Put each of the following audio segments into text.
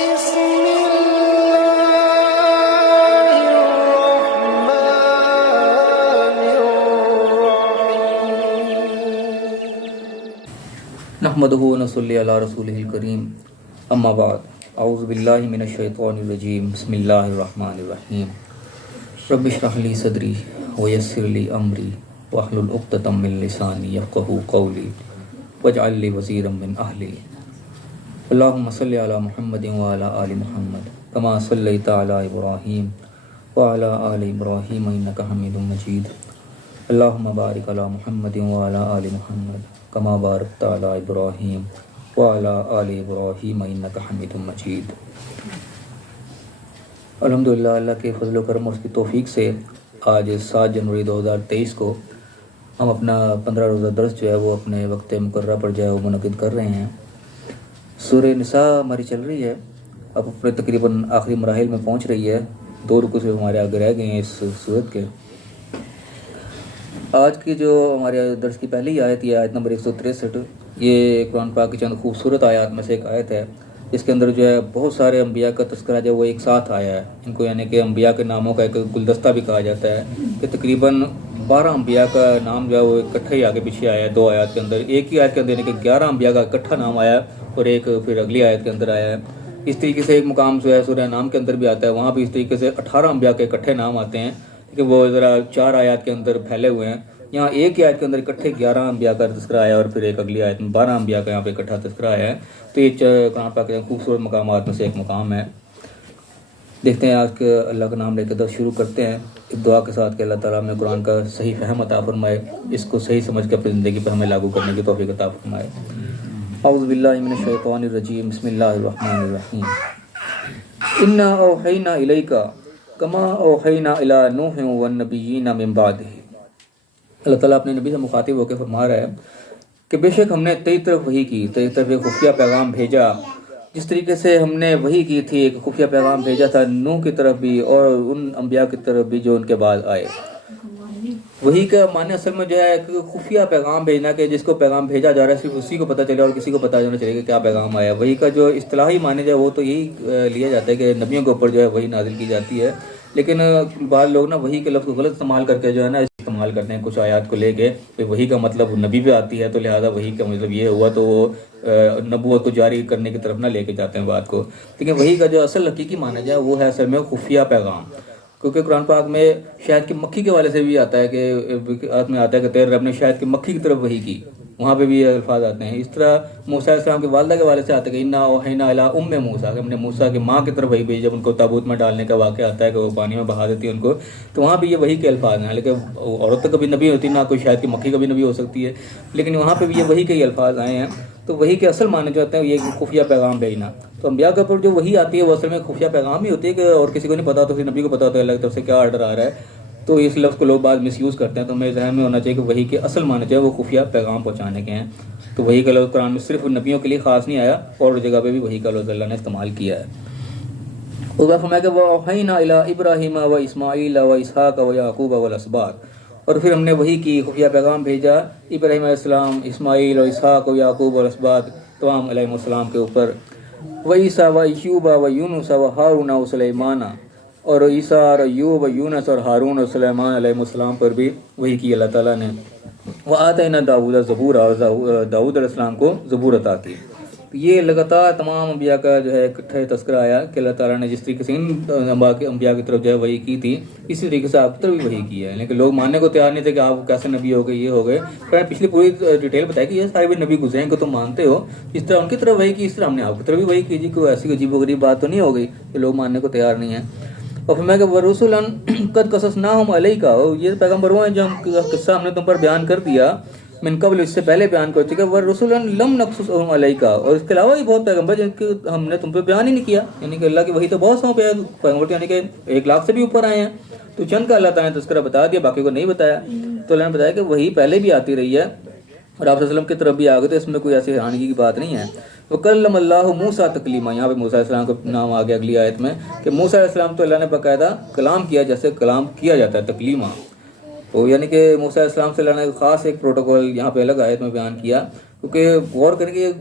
بسم الله الرحمن الرحيم نحمده ونصلي على رسوله الكريم اما بعد اعوذ باللہ من الشیطان الرجیم بسم اللہ الرحمن الرحیم رب اشرح لي صدری ويسر لي امری واحلل عقدۃ من لسانی یفقهوا قولی واجعل لي وزیرا من اہلی اللهم صل على محمد وعلى آل محمد كما صليت على ابراہیم وعلى آل ابراہیم انك حمید مجید اللهم بارک علی محمد وعلى آل محمد کما بارکت علی ابراہیم وعلی آل ابراہیم انک حمید مجید۔ الحمدللہ اللہ کے فضل و کرم اور اس کی توفیق سے آج 7 جنوری 2023 کو ہم اپنا 15 روزہ درس جو ہے وہ اپنے وقت مقررہ پر جو ہے وہ منعقد کر رہے ہیں۔ سورہ نساء ہماری چل رہی ہے، اب اپنے تقریباً آخری مراحل میں پہنچ رہی ہے، 2 رکوع سے ہمارے آگے رہ گئے ہیں اس صورت کے۔ آج کی جو ہمارے درس کی پہلی آیت یہ آیت نمبر 163، یہ قرآن پاک کی چند خوبصورت آیات میں سے ایک آیت ہے جس کے اندر جو ہے بہت سارے انبیاء کا تذکرہ جو وہ ایک ساتھ آیا ہے۔ ان کو یعنی کہ انبیاء کے ناموں کا ایک گلدستہ بھی کہا جاتا ہے کہ تقریباً 12 انبیاء کا نام جو ہے وہ اکٹھے ہی آگے پیچھے آیا ہے 2 آیات کے اندر، ایک ہی آیت کے اندر یعنی کہ 11 انبیاء کا اکٹھا نام آیا ہے اور ایک پھر اگلی آیت کے اندر آیا ہے۔ اس طریقے سے ایک مقام جو ہے سورہ نام کے اندر بھی آتا ہے، وہاں بھی اس طریقے سے 18 انبیاء کے اکٹھے نام آتے ہیں کہ وہ ذرا 4 آیات کے اندر پھیلے ہوئے ہیں۔ یہاں ایک ہی آیت کے اندر اکٹھے 11 انبیاء کا تذکرہ آیا اور پھر ایک اگلی آیت میں 12 انبیاء کا یہاں پہ اکٹھا تذکرہ آیا ہے۔ تو یہ قرآن پاک کے خوبصورت مقامات میں سے ایک مقام ہے۔ دیکھتے ہیں آج کے اللہ کا نام لے کے درس شروع کرتے ہیں ایک دعا کے ساتھ کہ اللہ تعالیٰ ہمیں قرآن کا صحیح فہم عطا فرمائے، اس کو صحیح سمجھ کے اپنی زندگی پر ہمیں لاگو کرنے کی توفیق عطا فرمائے۔ اعوذ باللہ من الشیطان الرجیم بسم اللہ الرحمن الرحیم انا اوحینا الیک کما اوحینا الی نوح والنبیین من بعدہ۔ اللہ تعالیٰ اپنے نبی سے مخاطب ہو کے فرما رہا ہے کہ بے شک ہم نے تیری طرف وحی کی، تیری طرف ایک خفیہ پیغام بھیجا، جس طریقے سے ہم نے وحی کی تھی، ایک خفیہ پیغام بھیجا تھا نوح کی طرف بھی اور ان انبیاء کی طرف بھی جو ان کے بعد آئے۔ وحی کا معنی اصل میں جو ہے کہ خفیہ پیغام بھیجنا، کہ جس کو پیغام بھیجا جا رہا ہے صرف اسی کو پتہ چلے اور کسی کو پتہ نہ چلے کہ کیا پیغام آیا۔ وحی کا جو اصطلاحی معنی جو ہے وہ تو یہی لیا جاتا ہے کہ نبیوں کے اوپر جو ہے وحی نازل کی جاتی ہے، لیکن بعض لوگ نا وحی کے لفظ کو غلط استعمال کر کے جو ہے نا استعمال کرتے ہیں کچھ آیات کو لے کے کہ وحی کا مطلب نبی پہ آتی ہے تو لہٰذا وحی کا مطلب یہ ہوا تو وہ نبوت کو جاری کرنے کی طرف نہ لے کے جاتے ہیں بات کو۔ لیکن وحی کا جو اصل حقیقی معنی جو ہے وہ ہے اصل میں خفیہ پیغام، کیونکہ قرآن پاک میں شہد کی مکھی کے والے سے بھی آتا ہے کہ تیرے رب نے شہد کی مکھی کی طرف وحی کی، وہاں پہ بھی یہ الفاظ آتے ہیں۔ اس طرح موسیٰ علیہ السلام کی والدہ کے والے سے آتا ہے کہ انا اوحینا الی ام موسیٰ، کہ ہم نے موسیٰ کی ماں کی طرف وحی بھیجی جب ان کو تابوت میں ڈالنے کا واقعہ آتا ہے کہ وہ پانی میں بہا دیتی ہے ان کو، تو وہاں بھی یہ وحی کے الفاظ ہیں۔ لیکن عورت تو کبھی نبی ہوتی نہ کوئی شہد کی مکھی کبھی نبی ہو سکتی ہے، لیکن وہاں پہ بھی یہ وحی کے ہی الفاظ آئے ہیں۔ تو وحی کے اصل معنی جو ہوتے ہیں یہ خفیہ پیغام بھیجنا۔ تو انبیاء کے اوپر جو وحی آتی ہے وہ اصل میں خفیہ پیغام ہی ہوتی ہے کہ اور کسی کو نہیں پتا تو کسی نبی کو پتا ہوتا ہے اللہ کی طرف سے کیا آرڈر آ رہا ہے۔ تو اس لفظ کو لوگ بعض مس یوز کرتے ہیں، تو ہمیں ذہن میں ہونا چاہیے کہ وحی کے اصل معنی جو ہے وہ خفیہ پیغام پہنچانے کے ہیں۔ تو وحی کا لفظ قرآن میں صرف نبیوں کے لیے خاص نہیں آیا، اور جگہ پہ بھی وحی کا لفظ اللہ نے استعمال کیا ہے۔ اور فرمایا کہ وَأَوْحَيْنَا إِلَىٰ إِبْرَاهِيمَ وَإِسْمَاعِيلَ وَإِسْحَاقَ وَيَعْقُوبَ وَالْأَسْبَاطِ، اور پھر ہم نے وحی کی خفیہ پیغام بھیجا ابراہیم علیہ السلام، اسماعیل اور اسحاق و یعقوب اور اسباط تمام علیہ السلام کے اوپر، وعیسیٰ و ایوب و یونس و ہارون و سلیمان، اور عیسیٰ اور ایوب و یونس اور ہارون اور سلیمان علیہ السلام پر بھی وحی کی اللہ تعالیٰ نے۔ وَآتَيْنَا داؤد زبورا، اور داؤد علیہ السلام کو زبور عطا کی۔ یہ لگاتار تمام انبیاء کا جو ہے اکٹھے تذکرہ آیا کہ اللہ تعالیٰ نے جس طریقے سے ان انبیاء کی طرف جو ہے وحی کی تھی اسی طریقے سے آپ کی طرف بھی وحی کی ہے، لیکن لوگ ماننے کو تیار نہیں تھے کہ آپ کیسے نبی ہو گئے، یہ ہو گئے۔ پھر پچھلی پوری ڈیٹیل بتائی کہ یہ سارے بھی نبی گزرے ہیں کہ تم مانتے ہو، اس طرح ان کی طرف وحی کی اس طرح ہم نے آپ کی طرف بھی وحی کی، جی کوئی ایسی عجیب و غریب بات تو نہیں ہو گئی کہ لوگ ماننے کو تیار نہیں ہیں۔ اور پھر میں کہ وَرُسُلًا قَدْ قَصَصْنَاهُمْ عَلَيْكَ، یہ پیغمبر وہ ہیں جو قصہ ہم نے تم پر بیان کر دیا، من قبل اس سے پہلے بیان کر چکے، وَرُسُلًا لَمْ نَقْصُصْهُمْ عَلَيْكَ، اور اس کے علاوہ بھی بہت پیغمبر جن کے ہم نے تم پہ بیان ہی نہیں کیا، یعنی کہ اللہ کی وحی تو بہت سو پہ پیغمبر یعنی کہ 1 لاکھ سے بھی اوپر آئے ہیں، تو چند کا اللہ تعالیٰ نے تذکرہ بتا دیا، باقی کو نہیں بتایا۔ تو اللہ نے بتایا کہ وحی پہلے بھی آتی رہی ہے اور آپ صلی اللہ علیہ وسلم کی طرف بھی آ گئے، تو اس میں کوئی ایسی حیرانگی کی بات نہیں ہے۔ وَكَلَّمَ اللَّهُ مُوسَىٰ تَكْلِيمًا، یہاں پہ موسیٰ علیہ السلام کا نام آ گیا اگلی آیت میں کہ موسیٰ علیہ السلام تو اللہ نے باقاعدہ کلام کیا جیسے کلام کیا جاتا ہے، تکلیمہ، تو یعنی کہ موسیٰ علیہ السلام سے اللہ نے خاص ایک پروٹوکول یہاں پہ الگ آیت میں بیان کیا، کیونکہ غور کریں کہ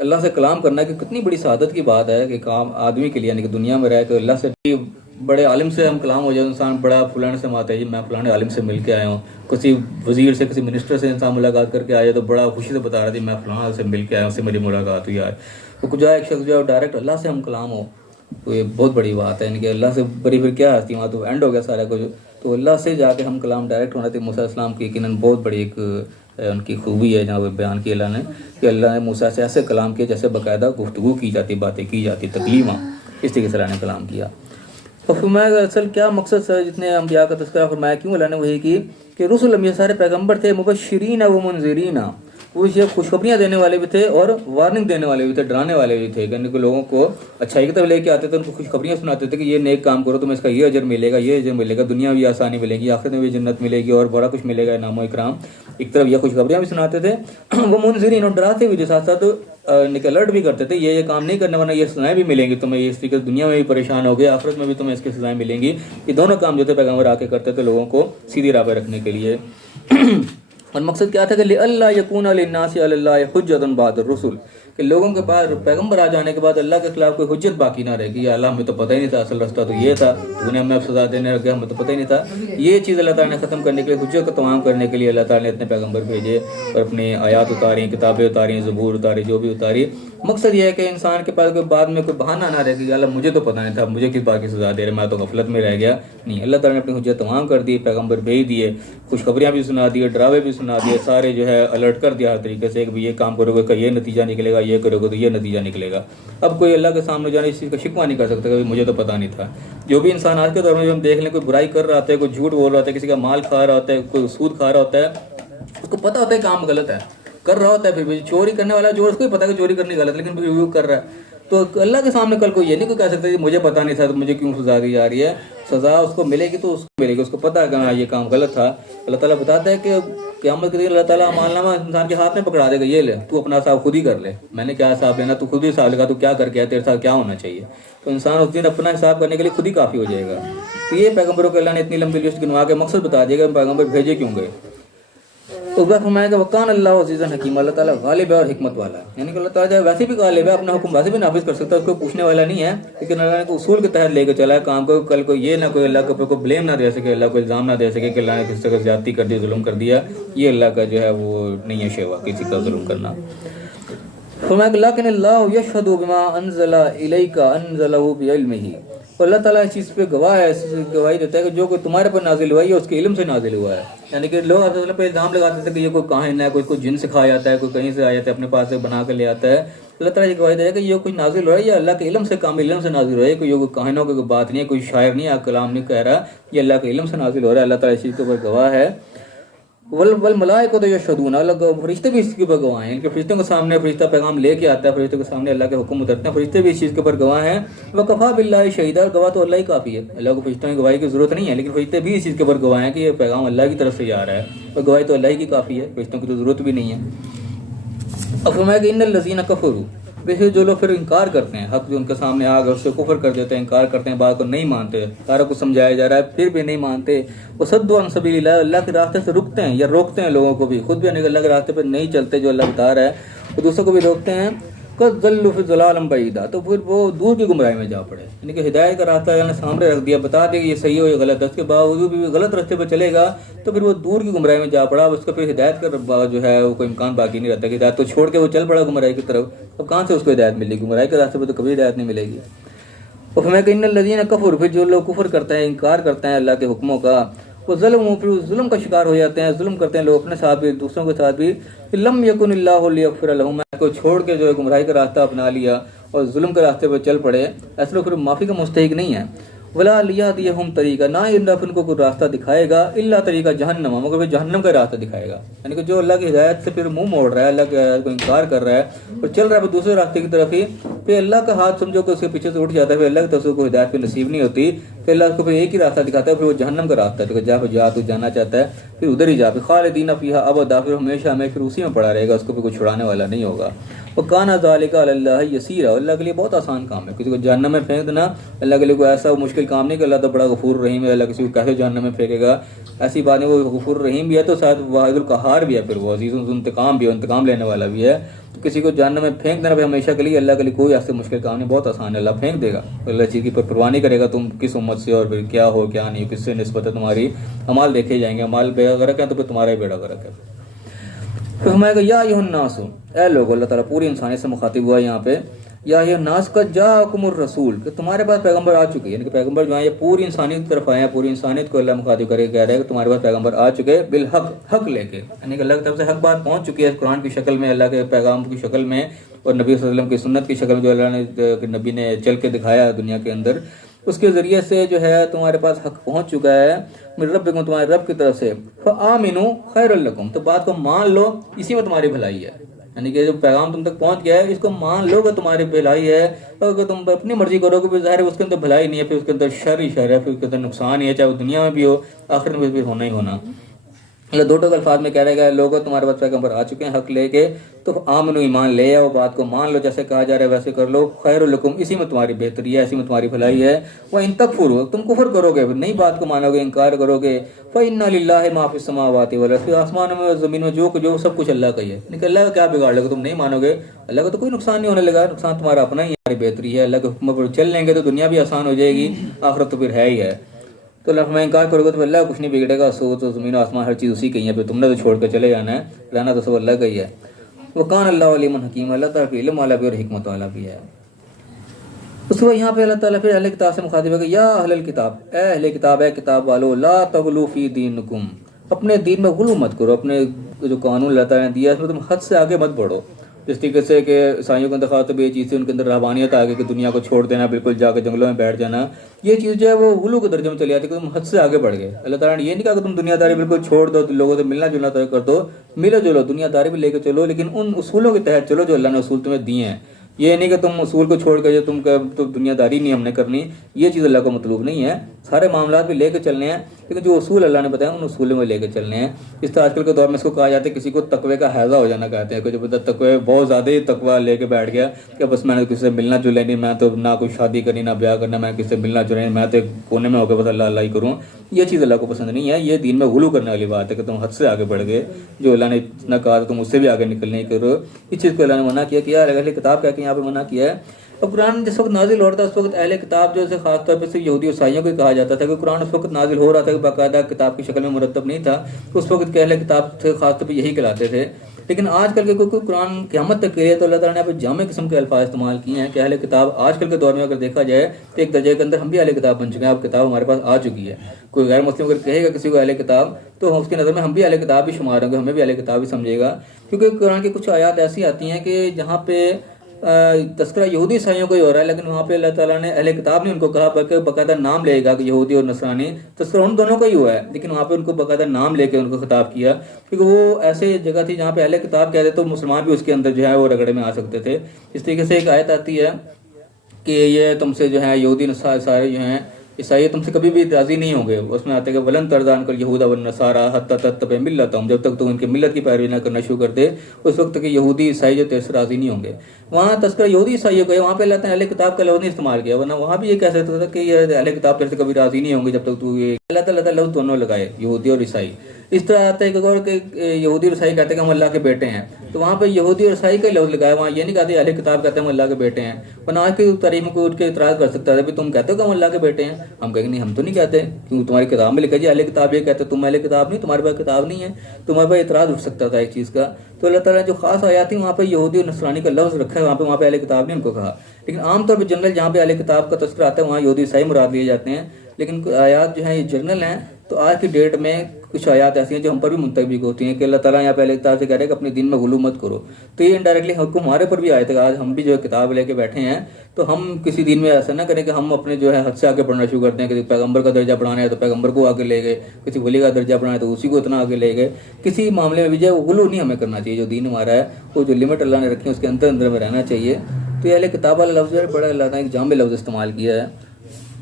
اللہ سے کلام کرنا کہ کتنی بڑی سعادت کی بات ہے کہ کام آدمی کے لیے یعنی کہ دنیا میں رہے کہ اللہ سے بڑے عالم سے ہم کلام ہو جائے. انسان بڑا فلانے سے ماتا ہے جی میں فلانے عالم سے مل کے آیا ہوں. کسی وزیر سے کسی منسٹر سے انسان ملاقات کر کے آیا تو بڑا خوشی سے بتا رہا تھی میں فلاں سے مل کے آیا ہوں, اس سے میری ملاقات ہوئی آج. تو جو ایک شخص جو ہے ڈائریکٹ اللہ سے ہم کلام ہو تو یہ بہت بڑی بات ہے. یعنی کہ اللہ سے بڑی پھر کیا ہستی, وہاں تو اینڈ ہو گیا سارا کچھ. تو اللہ سے جا کے ہم کلام ڈائریکٹ ہونا تھے. موسیٰ علیہ السلام کی یقیناً بہت بڑی ایک ان کی خوبی ہے جہاں بیان کی اللہ نے کہ اللہ نے موسیٰ سے ایسے کلام کیا جیسے باقاعدہ گفتگو کی جاتی, باتیں کی جاتی, تکلیماں, اس طریقے سے اللہ نے کلام کیا. اور فرمایا اصل کیا مقصد ہے جتنے انبیاء کا تذکرہ فرمایا کیوں اللہ نے وہی کی کہ رسول انبیاء سارے پیغمبر تھے مبشرین و منذرین, وہ یہ خوشخبریاں دینے والے بھی تھے اور وارننگ دینے والے بھی تھے, ڈرانے والے بھی تھے. یعنی کہ لوگوں کو اچھائی کی طرف لے کے آتے تھے, ان کو خوشخبریاں سناتے تھے کہ یہ نیک کام کرو تمہیں اس کا یہ اجر ملے گا, یہ اجر ملے گا, دنیا میں بھی آسانی ملے گی, آخرت میں بھی جنت ملے گی اور بڑا کچھ ملے گا, انعام و اکرام. ایک طرف یہ خوشخبریاں بھی سناتے تھے, وہ منذرین اور ڈراتے بھی تھے, ساتھ ساتھ الرٹ بھی کرتے تھے یہ کام نہیں کرنے ورنہ یہ سزائیں بھی ملیں گی تمہیں, یہ اس طریقے سے دنیا میں بھی پریشان ہو گئے, آخرت میں بھی تمہیں اس کی سزائیں ملیں گی. یہ دونوں کام جو تھے پیغمبر آ کے کرتے تھے لوگوں کو سیدھی راہ پہ رکھنے کے لیے. اور مقصد کیا تھا کہ لِأَلَّا يَكُونَ لِلنَّاسِ عَلَى اللَّهِ حُجَّةٌ بَعْدَ الرُّسُلِ, کہ لوگوں کے پاس پیغمبر آ جانے کے بعد اللہ کے خلاف کوئی حجت باقی نہ رہے گی. یا اللہ ہمیں تو پتہ ہی نہیں تھا, اصل راستہ تو یہ تھا, تو نے ہمیں اب سزا دینے لگ گیا, ہمیں تو پتہ ہی نہیں تھا. یہ چیز اللہ تعالیٰ نے ختم کرنے کے لیے, حجت کو تمام کرنے کے لیے اللہ تعالیٰ نے اتنے پیغمبر بھیجے اور اپنی آیات اتاری, کتابیں اتاری, زبور اتاری, جو بھی اتاری. مقصد یہ ہے کہ انسان کے پاس کوئی بعد میں کوئی بہانہ نہ رہے کہ اللہ مجھے تو پتہ نہیں تھا, مجھے کس بات کی سزا دے رہے, میں تو غفلت میں رہ گیا. نہیں, اللہ تعالیٰ نے اپنی حجت تمام کر دی, پیغمبر بھیج دیے, خوشخبریاں بھی سنا دیے, ڈراوے بھی سنا دیے, سارے جو ہے الرٹ کر دیا ہر طریقے سے کہ یہ کام کرو گے تو یہ نتیجہ نکلے گا, یہ کرو گے تو یہ نتیجہ نکلے گا. اب کوئی اللہ کے سامنے جانے اس چیز کا شکوہ نہیں کر سکتا کہ مجھے تو پتہ نہیں تھا. جو بھی انسان آج کے دور میں جو ہم دیکھ لیں, کوئی برائی کر رہا ہوتا ہے, کوئی جھوٹ بول رہا ہوتا ہے, کسی کا مال کھا رہا ہوتا ہے, کوئی سود کھا رہا ہوتا ہے, اس کو پتہ ہوتا ہے کام غلط ہے, کر رہا ہوتا ہے, پھر بھی چوری کرنے والا جو اس کو بھی پتا کہ چوری کرنی غلط ہے لیکن پھر بھی کر رہا ہے. تو اللہ کے سامنے کل کو یہ نہیں کوئی کہہ سکتا کہ مجھے پتا نہیں تھا تو مجھے کیوں سزا دی جا رہی ہے. سزا اس کو ملے گی تو اس کو ملے گی, اس کو پتا ہے کہ ہاں یہ کام غلط تھا. اللہ تعالیٰ بتاتا ہے کہ قیامت کے دن اللہ تعالیٰ مال نامہ انسان کے ہاتھ میں پکڑا دے گا, یہ لے تو اپنا حساب خود ہی کر لے, میں نے کیا حساب لینا تو خود ہی حساب لگا, تو کیا کر کے تیرے ساتھ کیا ہونا چاہیے. تو انسان اس دن اپنا حساب کرنے کے لیے خود ہی کافی ہو جائے گا. تو یہ پیغمبروں کو اللہ نے اتنی لمبی لسٹ گنوا کے مقصد بتا دیا کہ پیغمبر بھیجے کیوں گئے. تو وہ فرمایا کہ وکان اللہ عزیزا حکیم, اللہ تعالیٰ غالب ہے اور حکمت والا ہے. یعنی کہ اللہ تعالیٰ ویسے بھی غالب ہے, اپنا حکم ویسے بھی نافذ کر سکتا ہے, اس کو پوچھنے والا نہیں ہے, لیکن اللہ نے کو اصول کے تحت لے کے چلا ہے کام کو. کل کو یہ نہ کوئی اللہ کے اوپر کو بلیم نہ دے سکے, اللہ کو الزام نہ دے سکے کہ اللہ نے کسی طرح زیادتی کر دی, ظلم کر دیا. یہ اللہ کا جو ہے وہ نہیں ہے شیوا کسی کا ظلم کرنا. فرمایا کہ لیکن اللہ یشہد بما انزل الیک انزلہ بعلمہ, اللہ تعالیٰ اس چیز پہ گواہ ہے, اس چیز گواہی دیتا ہے کہ جو کوئی تمہارے پر نازل ہوا ہے اس کے علم سے نازل ہوا ہے. یعنی کہ لوگ اللہ پہ الزام لگاتے تھے کہ یہ کوئی کاہن ہے, کوئی جن سکھایا جاتا ہے, کوئی کہیں سے آ جاتا ہے اپنے پاس سے بنا کر لے آتا ہے. اللہ تعالیٰ یہ گواہی دے کہ یہ کوئی نازل ہو رہا ہے یہ اللہ کے علم سے, کامل علم سے نازل ہو رہا ہے. کوئی کاہنوں کی کوئی بات نہیں ہے, کوئی شاعر نہیں ہے, کلام نہیں کہہ رہا, یہ اللہ کے علم سے نازل ہو رہا ہے. اللہ تعالیٰ اس چیز کے اوپر گواہ ہے. والملائکۃ یشہدون, اللہ فرشتے بھی اس کے اوپر گواہ ہیں کہ فرشتوں کے سامنے فرشتہ پیغام لے کے آتا ہے, فرشتوں کے سامنے اللہ کے حکم اترتے ہیں, فرشتے بھی اس چیز کے اوپر گواہ ہیں. وکفیٰ باللہ شہیدا, گواہ تو اللہ ہی کافی ہے, اللہ کو فرشتوں کی گواہی کی ضرورت نہیں ہے, لیکن فرشتے بھی اس چیز کے اوپر گواہ ہیں کہ یہ پیغام اللہ کی طرف سے جا رہا ہے, اور گواہی تو اللہ ہی کی کافی ہے, فرشتوں کی تو ضرورت بھی نہیں ہے. اب فرمایا کہ ان الذین کفروا, ویسے جو لوگ پھر انکار کرتے ہیں, حق جو ان کے سامنے آ گیا اس سے کفر کر دیتے ہیں, انکار کرتے ہیں, بات کو نہیں مانتے, سارا کچھ سمجھایا جا رہا ہے پھر بھی نہیں مانتے. وصدوا عن سبیل اللہ, اللہ کے راستے سے رکتے ہیں یا روکتے ہیں لوگوں کو بھی, خود بھی اللہ کے راستے پہ نہیں چلتے جو اللہ بتا رہا ہے, اور دوسروں کو بھی روکتے ہیں. قد ضلوا فی ضلال بعید, تو پھر وہ دور کی گمراہی میں جا پڑے. یعنی کہ ہدایت کا راستہ اللہ نے سامنے رکھ دیا, بتا دیا کہ یہ صحیح ہو یہ غلط ہے, اس کے باوجود بھی غلط راستے پہ چلے گا تو پھر وہ دور کی گمراہی میں جا پڑا. اس کا پھر ہدایت کا جو ہے وہ کوئی امکان باقی نہیں رہتا کہ ہدایت تو چھوڑ کے وہ چل پڑا گمراہی کی طرف. اب کہاں سے اس کو ہدایت ملے گی, گمراہی کے راستے پہ تو کبھی ہدایت نہیں ملے گی. اور فرمایا کہ ان الذین کفروا, پھر جو لوگ کفر کرتے ہیں, انکار کرتے ہیں اللہ کے حکموں کا, وہ پھر ظلم کا شکار ہو جاتے ہیں, ظلم کرتے ہیں لوگ اپنے ساتھ بھی دوسروں کے ساتھ بھی. لم یکن اللہ لیغفر لہم, کو چھوڑ کے جو ہے گمراہی کا راستہ اپنا لیا اور ظلم کے راستے پہ چل پڑے, ایسے لوگ پھر معافی کا مستحق نہیں ہے. ولا لیہدیہم طریقہ, نہ ہی اللہ ان کو کوئی راستہ دکھائے گا, الا طریقہ جہنم, مگر پھر جہنم کا راستہ دکھائے گا. یعنی کہ جو اللہ کی ہدایت سے پھر منہ موڑ رہا ہے, اللہ کی ہدایت کو انکار کر رہا ہے اور چل رہا ہے دوسرے راستے کی طرف ہی, پھر اللہ کا ہاتھ سمجھو کہ اس کے پیچھے سے اٹھ جاتا ہے, پھر اللہ کی طرف سے کوئی ہدایت پہ نصیب نہیں ہوتی, پھر اللہ اس کو پھر ایک ہی راستہ دکھاتا ہے, پھر وہ جہنم کا راستہ ہے, جہاں تو جانا چاہتا ہے پھر ادھر ہی جا, پھر خالدین فیہا ابدا, پھر ہمیشہ پھر اسی میں پڑا رہے گا, اس کو پھر کوئی چھڑانے والا نہیں ہوگا. وکان ذالک علی اللہ یسیرا, اللہ کے لیے بہت آسان کام ہے. کسی کو جہنم میں پھینک دینا اللہ کے لیے کوئی ایسا مشکل کام نہیں کہ اللہ تو بڑا غفور رحیم ہے, اللہ کسی کو کیسے جہنم میں پھینکے گا, ایسی بات نہیں. وہ غفور رحیم بھی ہے تو ساتھ واحد القہار بھی ہے, پھر وہ عزیز ذو انتقام بھی ہے, انتقام لینے والا بھی ہے. تو کسی کو جہنم میں پھینک دینا بھی ہمیشہ کے لیے اللہ کے لیے کوئی ایسے مشکل کام نہیں، بہت آسان ہے، اللہ پھینک دے گا، اللہ چیز کی پرواہ نہیں کرے گا تم کس امت سے اور پھر کیا ہو کیا نہیں، کس سے نسبت ہے تمہاری، اعمال دیکھے جائیں گے، اعمال بیڑا غرق ہے تو پھر تمہارا ہی بیڑا غرق ہے۔ پھر فرمائے گا یا ایھا الناس، اے لوگوں، اللہ تعالیٰ پوری انسانیت سے مخاطب ہوا یہاں پہ، یا ایھا الناس قد جاءکم الرسول، کہ تمہارے پاس پیغمبر آ چکے، یعنی کہ پیغمبر جو ہیں یہ پوری انسانیت کی طرف آئے ہیں، پوری انسانیت کو اللہ مخاطب کر کے کہہ رہے ہیں کہ تمہارے پاس پیغمبر آ چکے بالحق، حق لے کے، یعنی کہ اللہ کی طرف سے حق بات پہنچ چکی ہے قرآن کی شکل میں، اللہ کے پیغام کی شکل میں، اور نبی صلی اللہ علیہ وسلم کی سنت کی شکل میں جو اللہ نے نبی نے چل کے دکھایا دنیا کے اندر، اس کے ذریعے سے جو ہے تمہارے پاس حق پہنچ چکا ہے من ربکم، تمہارے رب کی طرف سے، فآمنوا خیر لکم، تو بات کو مان لو، اسی میں تمہاری بھلائی ہے، یعنی کہ جو پیغام تم تک پہنچ گیا ہے اس کو مان لو کہ تمہاری بھلائی ہے، اور اگر تم اپنی مرضی کرو گے پھر ظاہر ہے اس کے اندر بھلائی نہیں ہے، پھر اس کے اندر شر ہی شر ہے، پھر اس کے اندر نقصان ہی ہے، چاہے وہ دنیا میں بھی ہو آخرت میں بھی ہونا ہی ہونا۔ اللہ دو ٹوک الفاظ میں کہہ رہے گا لوگوں تمہارے پاس پیغمبر آ چکے ہیں حق لے کے، تو آمنو ایمان لے آؤ، بات کو مان لو، جیسے کہا جا رہا ہے ویسے کر لو، خیر لکم، اسی میں تمہاری بہتری ہے، اسی میں تمہاری بھلائی ہے۔ وَإِن تَكْفُرُوا، تم کفر کرو گے، نہیں بات کو مانو گے، انکار کرو گے، فَإِنَّ لِلَّهِ مَا فِي السَّمَاوَاتِ وَالْأَرْضِ، آسمانوں میں اور زمین میں جو سب کچھ اللہ کا ہی ہے، لیکن اللہ کا کیا بگاڑ لے گا، تم نہیں مانو گے، اللہ کا تو کوئی نقصان نہیں ہونے لگا، نقصان تمہارا اپنا ہی ہے، تمہاری بہتری ہے، اللہ کے حکم پر چل لیں گے تو دنیا بھی آسان ہو جائے گی، آخرت تو پھر ہے ہی ہے۔ تو اللہ فرمائے انکار کرو گے تو اللہ کچھ نہیں بگڑے گا، سو تو زمین و آسمان ہر چیز اسی کی ہے، پھر تم نے تو چھوڑ کے چلے جانا ہے، رہنا تو سب اللہ کا ہی ہے۔ وکان اللہ علیما حکیم، اللہ تعالیٰ علم والا بھی اور حکمت والا بھی ہے۔ اس کے بعد یہاں پہ اللہ تعالیٰ پھر اہل کتاب سے مخاطب ہے کہ یا اہل الکتاب، اے اہل کتاب، اے کتاب والو، لا تغلو فی دینکم، اپنے دین میں غلو مت کرو، اپنے جو قانون اللہ تعالیٰ نے دیا اس میں تم حد سے آگے مت بڑھو، جس طریقے سے کہ عیسائیوں کے اندر خاطب یہ چیز تھی، ان کے اندر رہبانیت آ گئی کہ دنیا کو چھوڑ دینا، بالکل جا کے جنگلوں میں بیٹھ جانا، یہ چیز جو ہے وہ غلو کے درجے میں چلی آتی ہے کہ تم حد سے آگے بڑھ گئے۔ اللہ تعالیٰ نے یہ نہیں کہا کہ تم دنیا داری بالکل چھوڑ دو، لوگوں سے ملنا جلنا تو کر دو، ملو جلو، دنیا داری بھی لے کے چلو، لیکن ان اصولوں کے تحت چلو جو اللہ نے اصول تمہیں دیے ہیں، یہ نہیں کہ تم اصول کو چھوڑ کے جو تم تو دنیا داری نہیں ہم نے کرنی، یہ چیز اللہ کو مطلوب نہیں ہے، سارے معاملات بھی لے کے چلنے ہیں، لیکن جو اصول اللہ نے بتایا ان اصولوں میں لے کے چلنے ہیں۔ اس طرح آج کل کے دور میں اس کو کہا جاتا ہے کسی کو تقوی کا حیضہ ہو جانا کہتے ہیں، کہ جو تقوی بہت زیادہ ہی تقوی لے کے بیٹھ گیا کہ بس میں نے کسی سے ملنا جلنا نہیں، میں تو نہ کوئی شادی کرنی نہ بیاہ کرنا، میں کسی سے ملنا جلنا نہیں، میں تو کونے میں ہو کے بس اللہ اللہ ہی کروں، یہ چیز اللہ کو پسند نہیں ہے، یہ دین میں غلو کرنے والی بات ہے کہ تم حد سے آگے بڑھ گئے، جو اللہ نے اتنا کہا تم اس سے بھی آگے نکلنے کی کرو، اس چیز کو اللہ نے منع کیا کہ یار اہل کتاب کہہ کے یہاں پہ منع کیا ہے۔ اور قرآن جس وقت نازل ہو رہا تھا اس وقت اہل کتاب جو ہے خاص طور پہ صرف یہودی اور عیسائیوں کو کہا جاتا تھا، کہ قرآن اس وقت نازل ہو رہا تھا کہ باقاعدہ کتاب کی شکل میں مرتب نہیں تھا، تو اس وقت کے اہل کتاب سے خاص طور پہ یہی کہلاتے تھے۔ لیکن آج کل کے کوئی قرآن قیامت تک کے لیے تو اللہ تعالیٰ نے یہاں پہ جامع قسم کے الفاظ استعمال کیے ہیں کہ اہل کتاب آج کل کے دور میں اگر دیکھا جائے تو ایک درجے کے اندر ہم بھی اہل کتاب بن چکے ہیں، اب کتاب ہمارے پاس آ چکی ہے۔ کوئی غیر مسلم اگر کہے گا کسی کو اہل کتاب تو اس کی نظر میں ہم بھی اہل کتاب بھی شمار ہوں گے، ہمیں بھی اہل کتاب ہی سمجھے گا، کیونکہ قرآن کی کچھ آیات ایسی آتی ہیں کہ جہاں پہ تذکرہ یہودی عیسائیوں کو ہی ہو رہا ہے، لیکن وہاں پہ اللہ تعالیٰ نے اہل کتاب نے ان کو کہا، بلکہ باقاعدہ نام لے گا کہ یہودی اور نصرانی، تذکرہ ان دونوں کا ہی ہوا ہے، لیکن وہاں پہ ان کو باقاعدہ نام لے کے ان کو خطاب کیا، کیونکہ وہ ایسے جگہ تھی جہاں پہ اہل کتاب کہتے تو مسلمان بھی اس کے اندر جو ہے وہ رگڑے میں آ سکتے تھے۔ اس طریقے سے ایک آیت آتی ہے کہ یہ تم سے جو ہے یہودی نصارے جو ہیں عیسائی تم سے کبھی بھی راضی نہیں ہوں گے، اس میں آتے کہ ولن ترضی عنک الیہود والنصارى حتی تتبع ملتہم، جب تک تو ان کی ملت کی پیروی نہ کرنا شروع کر دے اس وقت تک کہ یہودی عیسائی جو تیرے سے راضی نہیں ہوں گے۔ وہاں تذکرہ یہودی عیسائیوں کا ہے، وہاں پہ اللہ تعالیٰ نے اہل کتاب کا لفظ نہیں استعمال کیا، ورنہ وہاں بھی یہ کہہ سکتا تھا کہ یہ اہل کتاب تیرے سے کبھی راضی نہیں ہوں گے جب تک تو یہ اللہ تعالیٰ لفظ دونوں لگائے، یہودی اور عیسائی۔ اس طرح آتا ہے کہ یہودی اور عیسائی کہتے ہیں کہ ہم اللہ کے بیٹے ہیں، تو وہاں پہ یہودی اور عیسائی کا لفظ لگایا، وہاں یہ نہیں کہتے اہل کتاب کہتے ہیں ہم اللہ کے بیٹے ہیں، ورنہ آج کی تاریخ میں کوئی اٹھ کے اعتراض کر سکتا ہے کہ تم کہتے ہو کہ ہم اللہ کے بیٹے ہیں، ہم کہیں گے نہیں ہم تو نہیں کہتے، کیوں تمہاری کتاب میں لکھا جی اہل کتاب یہ کہتے، تم اہل کتاب نہیں، تمہارے پاس کتاب نہیں ہے، تمہارے پاس اعتراض اٹھ سکتا تھا اس چیز کا۔ تو اللہ تعالیٰ نے جو خاص آیات ہیں وہاں پہ یہودی اور نصرانی کا لفظ رکھا ہے، وہاں پہ اہل کتاب نے ان کو کہا، لیکن عام طور پہ جنرل جہاں پہ اہل کتاب کا تذکرہ آتا ہے وہاں یہودی عیسائی مراد لیے جاتے ہیں، لیکن آیات جو ہیں یہ جنرل ہیں۔ تو آج کی ڈیٹ میں کچھ آیات ایسی ہیں جو ہم پر بھی منطبق ہوتی ہیں کہ اللہ تعالیٰ یہاں پہ اہل کتاب سے کہہ رہے ہیں کہ اپنے دین میں غلو مت کرو، تو یہ انڈائریکٹلی حکم ہمارے پر بھی آئے تھے۔ آج ہم بھی جو ہے کتاب لے کے بیٹھے ہیں تو ہم کسی دین میں ایسا نہ کریں کہ ہم اپنے جو ہے حد سے آگے بڑھنا شروع کرتے ہیں، کہ پیغمبر کا درجہ بڑھانا ہے تو پیغمبر کو آگے لے گئے، کسی ولی کا درجہ بڑھانا ہے تو اسی کو اتنا آگے لے گئے۔ کسی معاملے میں بھی جو ہے غلو نہیں ہمیں کرنا چاہیے، جو دین ہمارا ہے وہ جو لمٹ اللہ نے رکھی ہے اس کے اندر میں رہنا چاہیے۔ تو یہ اہل کتاب والا لفظ جو ہے بڑا اللہ تعالیٰ نے ایک جامع لفظ استعمال کیا ہے۔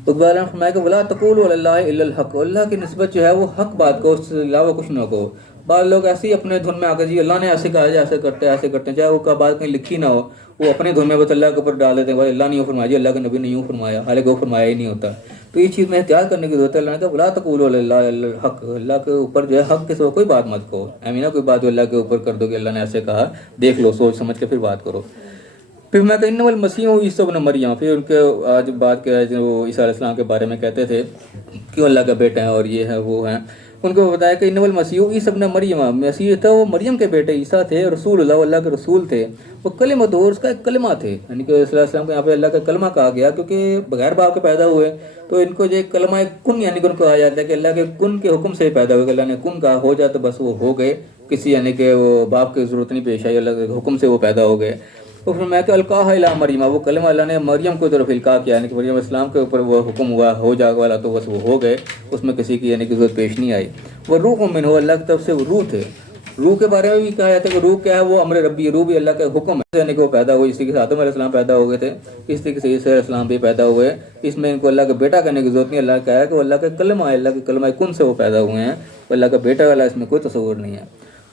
تو اقبال نے فرمایا کہ ولا تقولوا علی اللہ الا الحق، اللہ کی نسبت جو ہے وہ حق بات کو، اس سے علاوہ کچھ نہ کہو۔ بعض لوگ ایسے ہی اپنے دھن میں آ کے جی اللہ نے ایسے کہا جی ایسے کرتے ہیں ایسے کرتے ہیں، چاہے وہ کا بات کہیں لکھی نہ ہو، وہ اپنے دھن میں بس اللہ کے اوپر ڈال دیتے ہیں، اللہ نے یوں فرمایا جی، اللہ کے نبی نے یوں فرمایا، حالانکہ وہ فرمایا ہی نہیں ہوتا. تو اس چیز میں احتیاط کرنے کی ضرورت ہے. اللہ نے کہا ولا تقولوا علی اللہ الا الحق، اللہ کے اوپر جو ہے حق کے سوا کوئی بات مت کہو. ایمینہ کوئی بات جو اللہ کے اوپر کر دو کہ اللہ نے ایسے کہا، دیکھ لو، سوچ سمجھ کے پھر بات کرو. پھر میں کہ انما المسیح عیسی ابن مریم، پھر ان کے آج بات کیا ہے جو عیسیٰ علیہ السلام کے بارے میں کہتے تھے کہ وہ اللہ کا بیٹا ہے اور یہ ہے وہ ہے. ان کو بتایا کہ انما المسیح عیسی ابن مریم، مسیح تھا وہ مریم کے بیٹے عیسیٰ تھے، رسول اللہ، اللہ کے رسول تھے. وہ کلمۃ، اور اس کا ایک کلمہ تھے، یعنی کہ صلی اللہ علیہ وسلم کو یہاں پہ اللہ کا کلمہ کہا گیا کیونکہ بغیر باپ کے پیدا ہوئے. تو ان کو جو ایک کلمہ ایک کن، یعنی کہ ان کو کہا جاتا ہے کہ اللہ کے کن کے حکم سے پیدا ہوئے، کہ اللہ نے کن کہا ہو جائے تو بس وہ ہو گئے، کسی یعنی کہ وہ باپ کی ضرورت نہیں پیش آئی، اللہ کے حکم سے وہ پیدا ہو گئے. تو پھر میں کہ القاہ الی مریم، وہ کلمہ اللہ نے مریم کو طرف القاء کیا، یعنی کہ مریم السلام کے اوپر وہ حکم ہوا ہو جا والا، تو بس وہ ہو گئے، اس میں کسی کی یعنی کہ ضرورت پیش نہیں آئی. وہ روح منہ، اللہ کی طرف سے وہ روح تھے. روح کے بارے میں بھی کہا جاتا ہے کہ روح کیا ہے، وہ امر ربی، روح بھی اللہ کا حکم ہے، یعنی کہ وہ پیدا ہوئی. اسی کے ساتھ آدم علیہ السلام پیدا ہو گئے تھے، اس طریقے سے عیسیٰ علیہ السلام بھی پیدا ہوئے. اس میں ان کو اللہ کا بیٹا کہنے کی ضرورت نہیں. اللہ کہا ہے کہ وہ اللہ کا کلمہ ہے، اللہ کے کلمہ کن سے وہ پیدا ہوئے ہیں، اللہ کا بیٹا والا اس میں کوئی تصور نہیں ہے.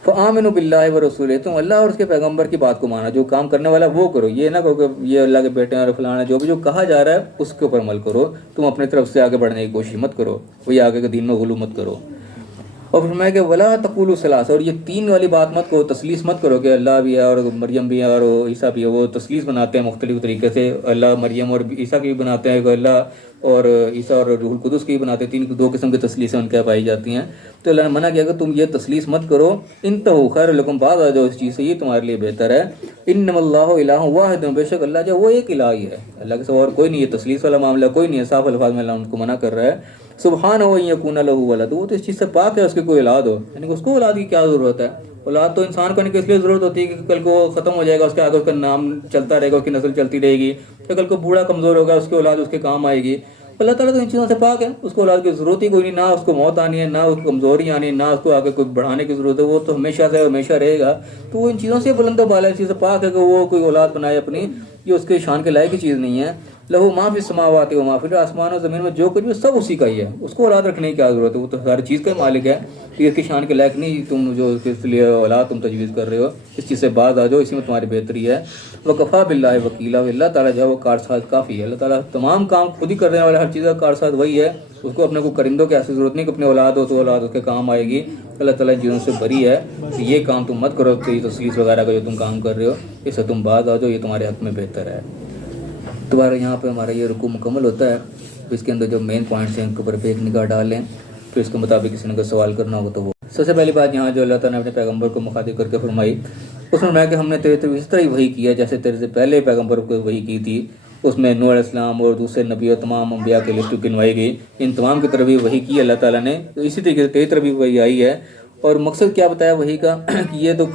فآمنوا باللہ ورسولہ، تم اللہ اور اس کے پیغمبر کی بات کو مانا، جو کام کرنے والا وہ کرو. یہ نہ کہو کہ یہ اللہ کے بیٹے ہیں اور فلانا، جو بھی جو کہا جا رہا ہے اس کے اوپر عمل کرو. تم اپنی طرف سے آگے بڑھنے کی کوشش مت کرو، وہی آگے کے دین میں غلو مت کرو. اور فرمایا کہ ولا تقولوا ثلاثہ، اور یہ تین والی بات مت کرو، تثلیث مت کرو کہ اللہ بھی ہے اور مریم بھی ہے اور عیسیٰ بھی ہے. وہ تثلیث بناتے ہیں مختلف طریقے سے، اللہ مریم اور عیسیٰ کی بھی بناتے ہیں، اللہ اور عیسیٰ اور روح القدس کی بھی بناتے ہیں. دو قسم کی تثلیثیں ان کے پائی جاتی ہیں. تو اللہ نے منع کیا کہ تم یہ تثلیث مت کرو. انتہوا خیر لکم، بعد آ جاؤ اس چیز سے، یہ تمہارے لیے بہتر ہے. انما اللہ الہ واحد، بے شک اللہ جو وہ ایک الہ ہی ہے، اللہ کے سوا اور کوئی نہیں ہے. تثلیث والا معاملہ کوئی نہیں ہے. صاف الفاظ میں اللہ ان کو منع کر رہا ہے. سبحانہ ان یکون لہ ولد، وہ تو اس چیز سے پاک ہے اس کی کوئی اولاد ہو، یعنی کہ اس کو اولاد کی کیا ضرورت ہے. اولاد تو انسان کو نہیں کہ اس لیے ضرورت ہوتی ہے کہ کل کو ختم ہو جائے گا، اس کے آگے اس کا نام چلتا رہے گا، اس کی نسل چلتی رہے گی. تو کل کو بوڑھا کمزور ہوگا، اس کی اولاد اس کے کام آئے گی. اللہ تعالیٰ تو ان چیزوں سے پاک ہے، اس کو اولاد کی ضرورت ہی کوئی نہیں، نہ اس کو موت آنی ہے، نہ اس کو کمزوری آنی ہے، نہ اس کو آگے کوئی بڑھانے کی ضرورت ہے. وہ تو ہمیشہ سے ہمیشہ رہے گا. تو وہ ان چیزوں سے بلند و بالا، اس چیز سے پاک ہے کہ وہ کوئی اولاد بنائے اپنی، یہ اس کے شان کے لائق کی چیز نہیں ہے. لہو ما فی السماوات و ما فی الارض، آسمان اور زمین میں جو کچھ بھی سب اسی کا ہی ہے، اس کو اولاد رکھنے کی کیا ضرورت ہے، وہ تو ہر چیز کا مالک ہے. یہ اس کی شان کے لائق نہیں تم جو اس لیے اولاد تم تجویز کر رہے ہو. اس چیز سے باز آ جاؤ، اسی میں تمہاری بہتری ہے. وکفا باللہ وکیلا، اللہ تعالیٰ جو ہے وہ کارساز کافی ہے. اللہ تعالیٰ تمام کام خود ہی کرنے والا، ہر چیز کا کارساز وہی ہے. اس کو اپنے کو کرندوں کی ایسی ضرورت نہیں کہ اپنے اولاد ہو تو اولاد اس کے کام آئے گی. اللہ تعالیٰ چیزوں سے بری ہے کہ یہ کام تم مت کرو، کہ تثلیث وغیرہ کا جو تم کام کر رہے ہو اس سے تم باز آ جاؤ، یہ تمہارے حق میں بہتر ہے. دوبارہ یہاں پہ ہمارا یہ رکوع مکمل ہوتا ہے. اس کے اندر جو مین پوائنٹس ہیں ان کے اوپر ایک نگاہ ڈال لیں، پھر اس کے مطابق کسی نے کوئی سوال کرنا ہوگا تو وہ. سب سے پہلی بات یہاں جو اللہ تعالیٰ نے اپنے پیغمبر کو مخاطب کر کے فرمائی، اس میں فرمایا کہ ہم نے تیرے طرف اس طرح ہی وحی کیا جیسے تیرے سے پہلے پیغمبر کو وحی کی تھی. اس میں نوح علیہ السلام اور دوسرے نبی اور تمام انبیاء کی لسٹ گنوائی گئی. ان تمام کی طرف بھی وحی کی اللہ تعالیٰ نے. تو اسی طریقے سے تیری طرف بھی وحی آئی ہے. اور مقصد کیا بتایا وحی کا کہ یہ تو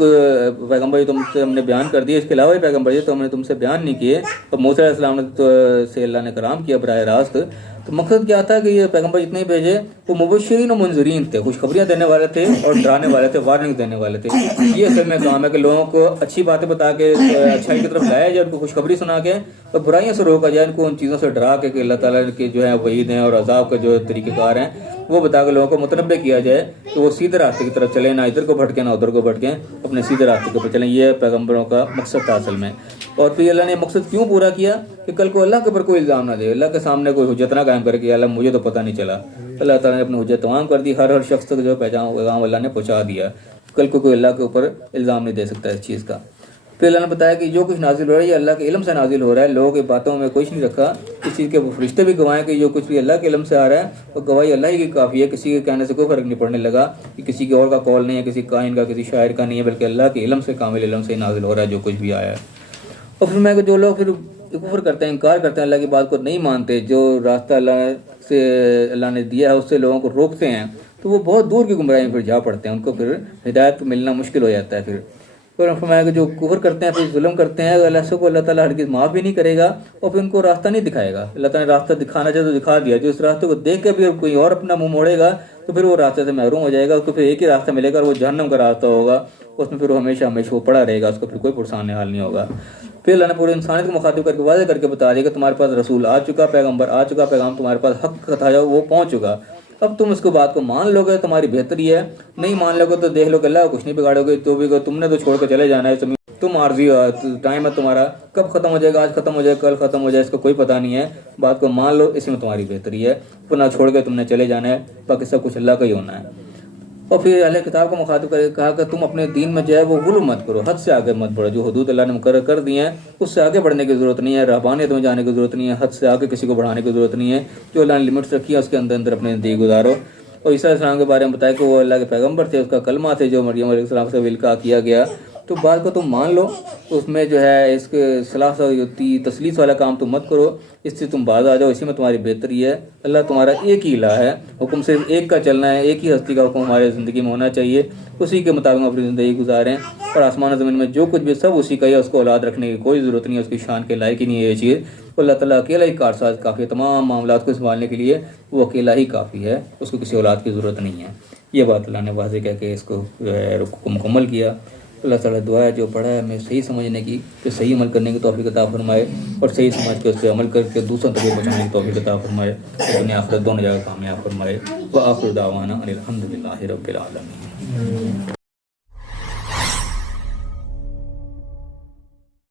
پیغمبر تم سے ہم نے بیان کر دیا، اس کے علاوہ پیغمبر یہ تو ہم نے تم سے بیان نہیں کیے. اور موسیٰ علیہ السلام نے سے اللہ نے کلام کیا براہ راست. تو مقصد کیا تھا کہ یہ پیغمبر جتنے بھیجے وہ مبشرین و منذرین تھے، خوشخبریاں دینے والے تھے اور ڈرانے والے تھے، وارننگ دینے والے تھے. یہ اصل میں کام ہے کہ لوگوں کو اچھی باتیں بتا کے اچھائی کی طرف لایا جائے، ان کو خوشخبری سنا کے، اور برائیوں سے روکا جائے، ان کو ان چیزوں سے ڈرا کے کہ اللہ تعالیٰ کے جو ہے وعید ہیں اور عذاب کا جو طریقہ کار ہیں وہ بتا کے لوگوں کو متنبع کیا جائے کہ وہ سیدھے راستے کی طرف چلیں، نہ ادھر کو بھٹکیں نہ ادھر کو بھٹکیں، اپنے سیدھے راستے کے اوپر چلیں. یہ پیغمبروں کا مقصد تھا اصل میں. اور پھر اللہ نے مقصد کیوں پورا کیا کہ کل کو اللہ کے اوپر کوئی الزام نہ دے، اللہ کے سامنے کوئی حجت نہ قائم کرے کہ اللہ مجھے تو پتہ نہیں چلا. اللہ تعالیٰ نے اپنی حجت تمام کر دی، ہر شخص تک جو پیغام اللہ نے پہنچا دیا. کل کو کوئی اللہ کے اوپر الزام نہیں دے سکتا اس چیز کا. پھر اللہ نے بتایا کہ جو کچھ نازل ہو رہا ہے یہ اللہ کے علم سے نازل ہو رہا ہے، لوگوں کی باتوں میں کچھ نہیں رکھا. اس چیز کے فرشتے بھی گواہیں کہ جو کچھ بھی اللہ کے علم سے آ رہا ہے وہ گواہی اللہ ہی کی کافی ہے. کسی کے کہنے سے کوئی فرق نہیں پڑنے لگا کہ کسی کے اور کا قول نہیں ہے، کسی کاہن کا، کسی شاعر کا نہیں ہے، بلکہ اللہ کے علم سے، کامل علم سے نازل ہو رہا ہے جو کچھ بھی آیا ہے. اور پھر میں کہ جو لوگ پھر کفر کرتے ہیں، انکار کرتے ہیں، اللہ کی بات کو نہیں مانتے، جو راستہ اللہ نے دیا ہے اس سے لوگوں کو روکتے ہیں، تو وہ بہت دور کی گمراہی میں پھر جا پڑتے ہیں. ان کو پھر ہدایت ملنا مشکل ہو جاتا ہے. پھر فرمایا کہ جو کفر کرتے ہیں، پھر ظلم کرتے ہیں، اللہ کو اللہ تعالیٰ ہرگز معاف بھی نہیں کرے گا اور پھر ان کو راستہ نہیں دکھائے گا. اللہ تعالیٰ نے راستہ دکھانا چاہے تو دکھا دیا، جو اس راستے کو دیکھ کے بھی کوئی اور اپنا منہ موڑے گا تو پھر وہ راستے سے محروم ہو جائے گا. اس کو پھر ایک ہی راستہ ملے گا اور وہ جہنم کا راستہ ہوگا. اس میں پھر وہ ہمیشہ وہ پڑا رہے گا، اس کو پھر کوئی پرسان حال نہیں ہوگا. پھر اللہ نے پورے انسانیت کو مخاطب کر کے واضح کر کے بتا دیا کہ تمہارے پاس رسول آ چکا، پیغمبر آ چکا، پیغام تمہارے پاس حق تھا جو وہ پہنچ چکا. اب تم اس کو بات کو مان لو گے تمہاری بہتری ہے، نہیں مان لو گے تو دیکھ لو کہ اللہ کچھ نہیں بگاڑو گے. تو بھی تم نے تو چھوڑ کے چلے جانا ہے، تم عارضی ٹائم ہے تمہارا، کب ختم ہو جائے گا، آج ختم ہو جائے گا، کل ختم ہو جائے، اس کا کوئی پتہ نہیں ہے، بات کو مان لو، اسی میں تمہاری بہتری ہے، اپنا چھوڑ کے تم نے چلے جانا ہے، باقی سب کچھ اللہ کا ہی ہونا ہے۔ اور پھر اہل کتاب کو مخاطب کر کہا کہ تم اپنے دین میں جو ہے وہ غلو مت کرو، حد سے آگے مت بڑھو، جو حدود اللہ نے مقرر کر دی ہیں اس سے آگے بڑھنے کی ضرورت نہیں ہے، رہبانیت میں جانے کی ضرورت نہیں ہے، حد سے آگے کسی کو بڑھانے کی ضرورت نہیں ہے، جو اللہ نے لمٹس رکھی ہے اس کے اندر اندر اپنی زندگی گزارو۔ اور عیسیٰ علیہ السلام کے بارے میں بتایا کہ وہ اللہ کے پیغمبر تھے، اس کا کلمہ تھے جو مریم علیہ السلام سے القاء کیا گیا، تو بات کو تم مان لو، اس میں جو ہے اس کے صلاح تسلیث والا کام تم مت کرو، اس سے تم باز آ جاؤ، اسی میں تمہاری بہتری ہے۔ اللہ تمہارا ایک ہی الہ ہے، حکم صرف ایک کا چلنا ہے، ایک ہی ہستی کا حکم ہمارے زندگی میں ہونا چاہیے، اسی کے مطابق ہم اپنی زندگی گزاریں، اور آسمان و زمین میں جو کچھ بھی سب اسی کا ہے، اس کو اولاد رکھنے کی کوئی ضرورت نہیں ہے، اس کی شان کے لائق ہی نہیں ہے یہ چیز۔ اللہ تعالیٰ اکیلا ہی کارساز کافی ہے، تمام معاملات کو سنبھالنے کے لیے وہ اکیلا ہی کافی ہے، اس کو کسی اولاد کی ضرورت نہیں ہے۔ یہ بات اللہ نے واضح کہہ کے اس کو جو ہے رکوع مکمل کیا۔ اللہ تعالیٰ دعا ہے جو پڑھا ہے ہمیں صحیح سمجھنے کی، کہ صحیح عمل کرنے کی توفیق عطا فرمائے، اور صحیح سمجھ کے اس پہ عمل کر کے دوسروں تک پہنچانے کی توفیق عطا فرمائے، دنیا آخرت دونوں جگہ کامیاب فرمائے۔ وآخر دعوانا ان الحمد للہ رب العالمین۔